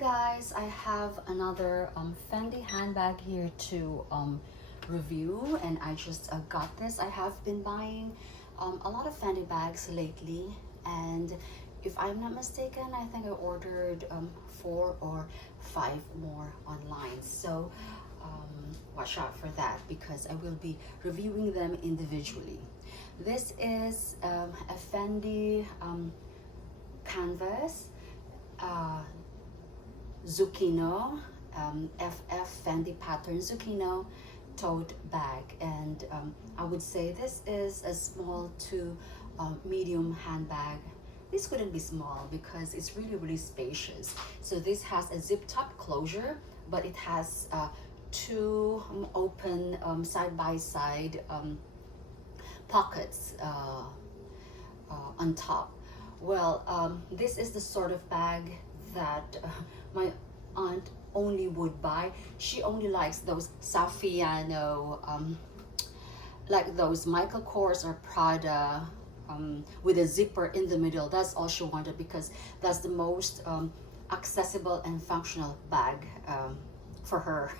Guys, I have another Fendi handbag here to review, and I just got this. I have been buying a lot of Fendi bags lately, and if I'm not mistaken, I think I ordered 4 or 5 more online. So watch out for that because I will be reviewing them individually. This is a Fendi canvas Zucchino, FF Fendi pattern Zucchino tote bag, and I would say this is a small to medium handbag. This couldn't be small because it's really spacious. So this has a zip top closure, but it has 2 open side by side pockets on top. Well, this is the sort of bag that my aunt only would buy. She only likes those Saffiano, like those Michael Kors or Prada with a zipper in the middle. That's all she wanted because that's the most accessible and functional bag for her.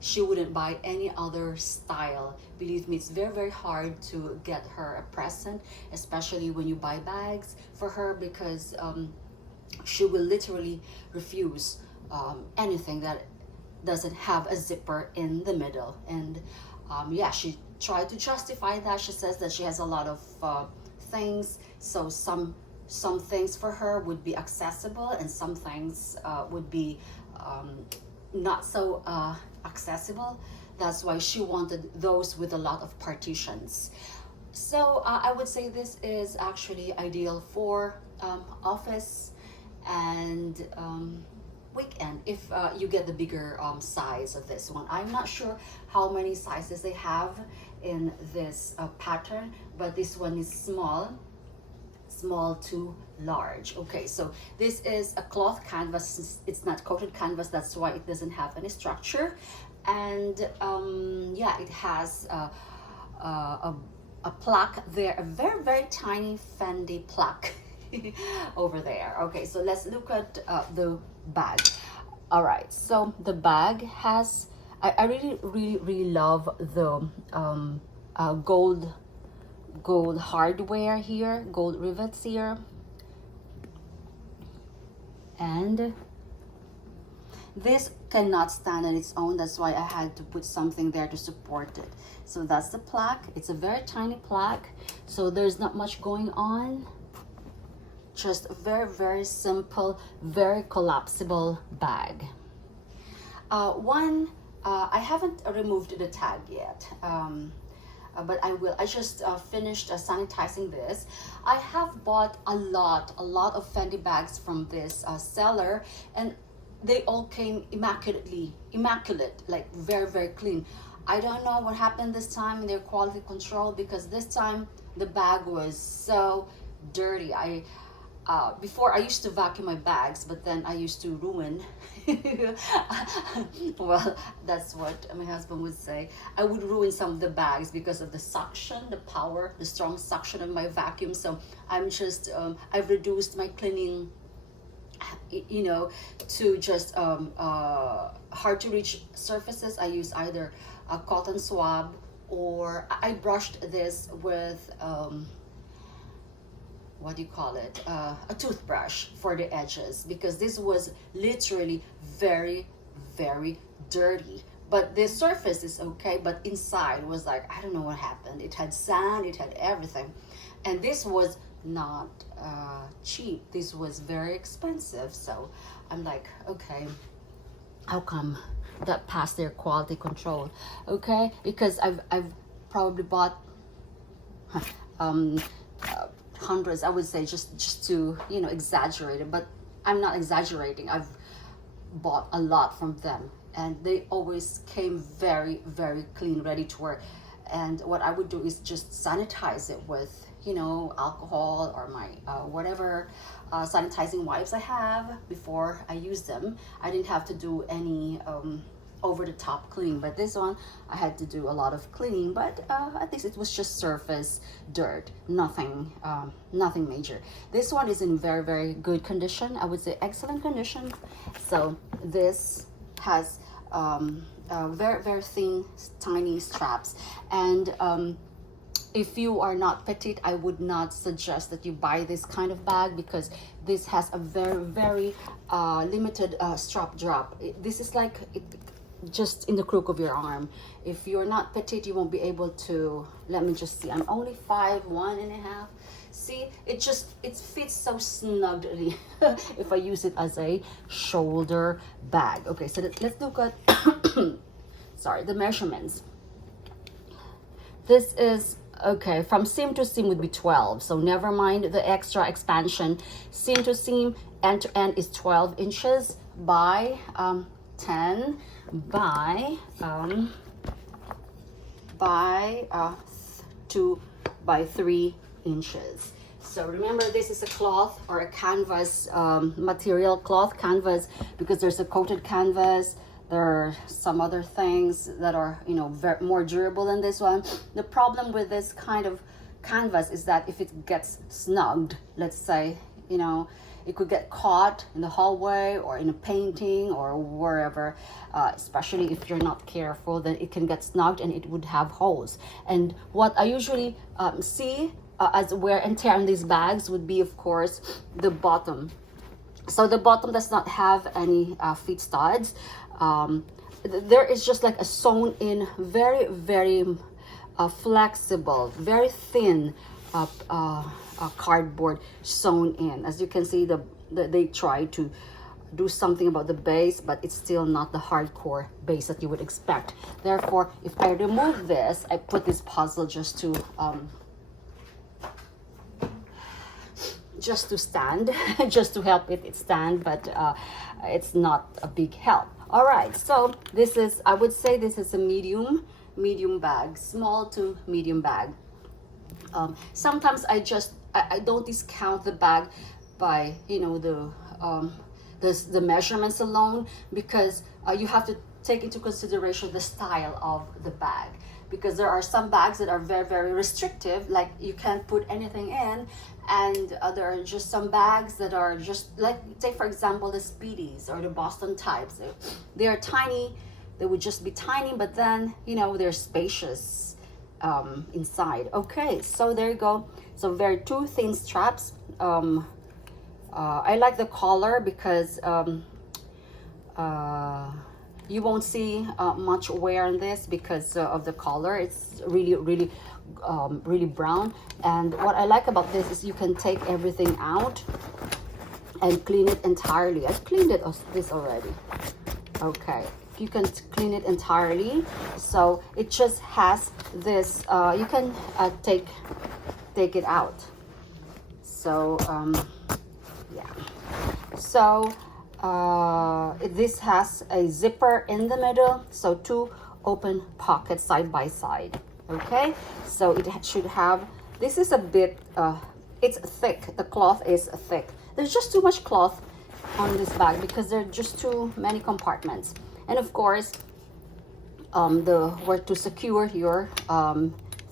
She wouldn't buy any other style. Believe me, it's very hard to get her a present, especially when you buy bags for her, because she will literally refuse anything that doesn't have a zipper in the middle. And yeah, she tried to justify that. She says that she has a lot of things, so some things for her would be accessible and some things would be not so accessible. That's why she wanted those with a lot of partitions. So I would say this is actually ideal for office and weekend if you get the bigger size of this one. I'm not sure how many sizes they have in this pattern, but this one is small to large. Okay, so this is a cloth canvas. It's not coated canvas, that's why it doesn't have any structure. And yeah, it has a plaque there, a very tiny Fendi plaque over there. Okay, so let's look at the bag. All right, so the bag has, I really love the gold hardware here, gold rivets here, and this cannot stand on its own. That's why I had to put something there to support it. So that's the plaque. It's a very tiny plaque, so there's not much going on. Just a very simple, very collapsible bag. I haven't removed the tag yet, but I will. I just finished sanitizing this. I have bought a lot of Fendi bags from this seller, and they all came immaculate, like very clean. I don't know what happened this time in their quality control, because this time the bag was so dirty. Before I used to vacuum my bags, but then I used to ruin. Well, that's what my husband would say. I would ruin some of the bags because of the suction, the strong suction of my vacuum. So I'm just, I've reduced my cleaning, you know, to just hard to reach surfaces. I use either a cotton swab, or I brushed this with what do you call it, a toothbrush for the edges, because this was literally very dirty. But the surface is okay, but inside was like, I don't know what happened. It had sand, it had everything. And this was not cheap. This was very expensive. So I'm like, okay, how come that passed their quality control? Okay, because I've probably bought hundreds, I would say, just to, you know, exaggerate it, but I'm not exaggerating. I've bought a lot from them, and they always came very clean, ready to wear. And what I would do is just sanitize it with, you know, alcohol or my whatever sanitizing wipes I have before I use them. I didn't have to do any over the top cleaning. But this one I had to do a lot of cleaning, but at least it was just surface dirt, nothing nothing major. This one is in very good condition. I would say excellent condition. So this has very thin tiny straps, and if you are not petite, I would not suggest that you buy this kind of bag, because this has a very limited strap drop. This is like just in the crook of your arm. If you're not petite, you won't be able to. Let me just see, I'm only 5'1.5". See, it fits so snugly if I use it as a shoulder bag. Okay, so let's look at sorry, the measurements. This is okay, from seam to seam would be 12, so never mind the extra expansion. Seam to seam, end to end is 12 inches by 10 by 2 by 3 inches. So remember, this is a cloth or a canvas material, cloth canvas, because there's a coated canvas. There are some other things that are, you know, more durable than this one. The problem with this kind of canvas is that if it gets snugged, let's say, you know, it could get caught in the hallway or in a painting or wherever, especially if you're not careful, then it can get snugged and it would have holes. And what I usually see as wear and tear on these bags would be, of course, the bottom. So the bottom does not have any feet studs. There is just like a sewn in very flexible, very thin cardboard sewn in. As you can see, they try to do something about the base, but it's still not the hardcore base that you would expect. Therefore, if I remove this, I put this puzzle just to stand, just to help it stand, but it's not a big help. All right, so this is, I would say this is a medium bag, small to medium bag. Sometimes I don't discount the bag by, you know, the measurements alone, because you have to take into consideration the style of the bag, because there are some bags that are very restrictive, like you can't put anything in, and there are just some bags that are just like, take for example the Speedies or the Boston types. They are tiny, they would just be tiny, but then, you know, they're spacious inside. Okay, so there you go. So very two thin straps. I like the collar because you won't see much wear on this because of the collar. It's really brown. And what I like about this is you can take everything out and clean it entirely. I've cleaned this already. Okay, you can clean it entirely. So it just has this, you can take it out. So yeah, so this has a zipper in the middle, so two open pockets side by side. Okay, so it should have, this is a bit it's thick, the cloth is thick. There's just too much cloth on this bag because there are just too many compartments. And of course, where to secure your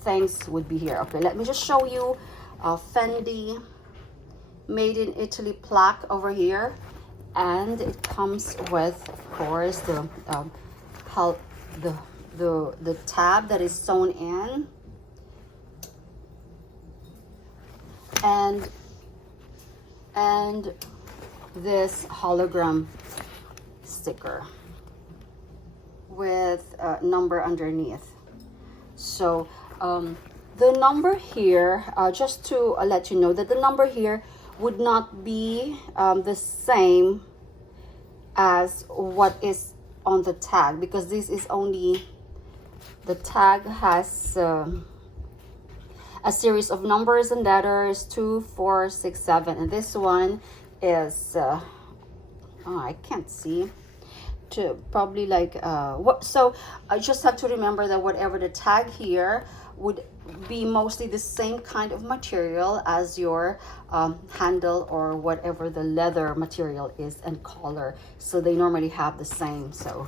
things would be here. Okay, let me just show you Fendi made in Italy plaque over here, and it comes with, of course, the tab that is sewn in, and this hologram sticker with a number underneath. So the number here, just to let you know that the number here would not be the same as what is on the tag, because this is only, the tag has a series of numbers and letters, 2, 4, 6, 7, and this one is oh, I can't see, to probably like what. So I just have to remember that whatever the tag here would be mostly the same kind of material as your handle or whatever the leather material is and color. So they normally have the same. So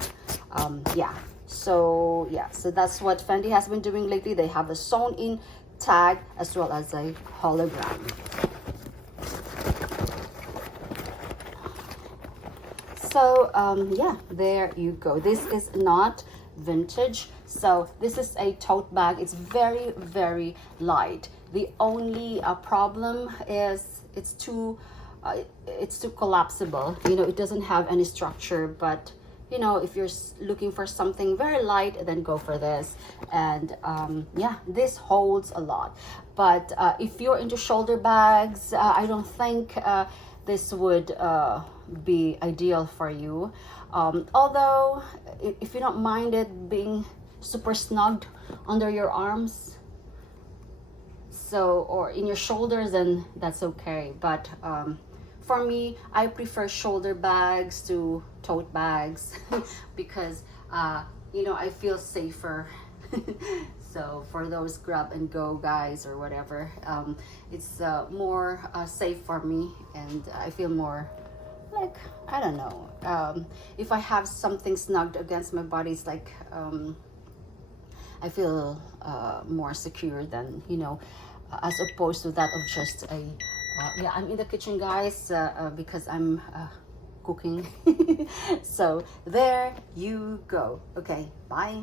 yeah. So yeah, so that's what Fendi has been doing lately. They have a sewn in tag as well as a hologram. So yeah, there you go. This is not vintage. So this is a tote bag. It's very, very light. The only problem is it's too collapsible. You know, it doesn't have any structure, but you know, if you're looking for something very light, then go for this. And yeah, this holds a lot. But if you're into shoulder bags, I don't think this would be ideal for you. Although if you don't mind it being super snugged under your arms, so, or in your shoulders, then that's okay. But for me, I prefer shoulder bags to tote bags because you know, I feel safer. So for those grab and go guys or whatever, it's more safe for me, and I feel more like, I don't know, if I have something snugged against my body, it's like I feel more secure than, you know, as opposed to that of just a yeah, I'm in the kitchen guys because I'm cooking. So there you go. Okay, bye.